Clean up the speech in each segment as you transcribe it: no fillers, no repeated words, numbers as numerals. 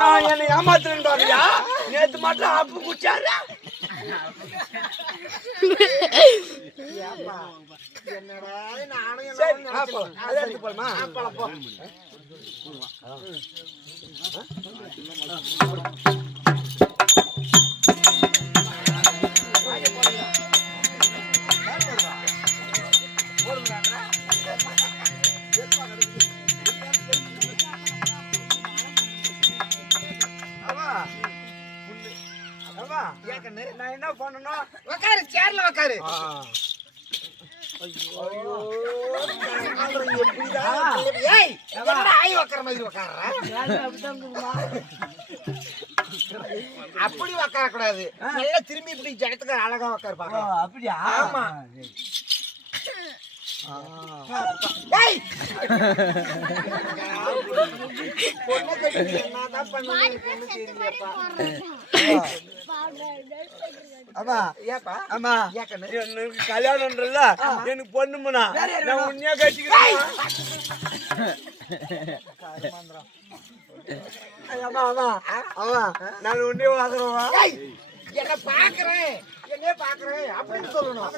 என்னை ஏமாத்துறா நேத்து மட்டும் ஆப்பு குடிச்சாரு. என்னடா நானும் போலாமா? நான் என்ன பண்ணணும்? உக்காரு, சேர்ல உக்காரு. அப்படி உக்கார கூடாது, நல்லா திரும்பி இப்படி ஜனத்துக்கு அழகா உக்காரு பாக்க. அப்படியா? ஆமா. கல்யாணம்ன்றல எனக்கு பொண்ணுமுனா நான் உன்னையா கட்டிக்கிறேன். நான் உன்னே வாங்குறவா என்ன பாக்குறேன், என்னையே பாக்குறேன் அப்படின்னு சொல்லணும்.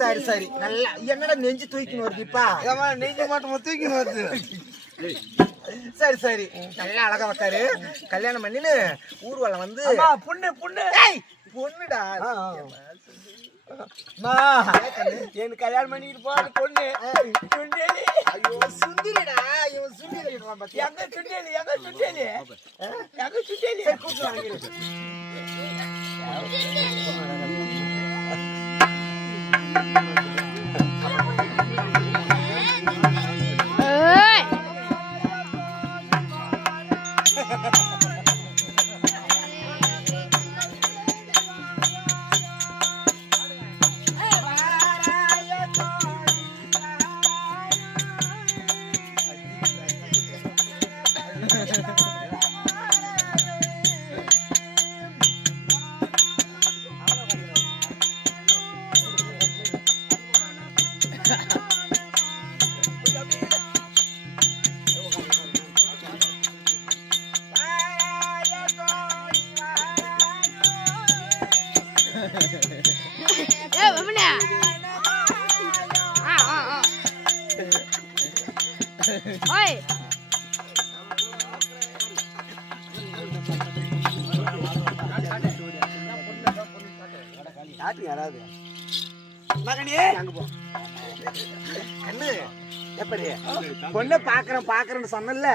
சரி சரி, நல்லா என்னடா நெஞ்சு தூக்கின்னு வருது இப்ப? நெஞ்சு மட்டும் தூக்கின்னு வருது. சரி சரி, நல்லா அழகா உக்காரு. கல்யாணம் பண்ணின்னு ஊர்வலம் வந்து பொண்ணு பொண்ணு பொண்ணுடா. எனக்கு கல்யாணம் பண்ணிட்டு போறது பொண்ணு. ஐயோ சுந்திரிடா, இவன் சுந்திரி. எங்க சுண்டேலி எங்க சுண்டேலி எங்க சுண்டேலி கூட்டு வாங்கிடு. யாராவது மகனே அங்க போ. கண்ணு எப்படி பொண்ணை பாக்குறேன்னு சொன்னல,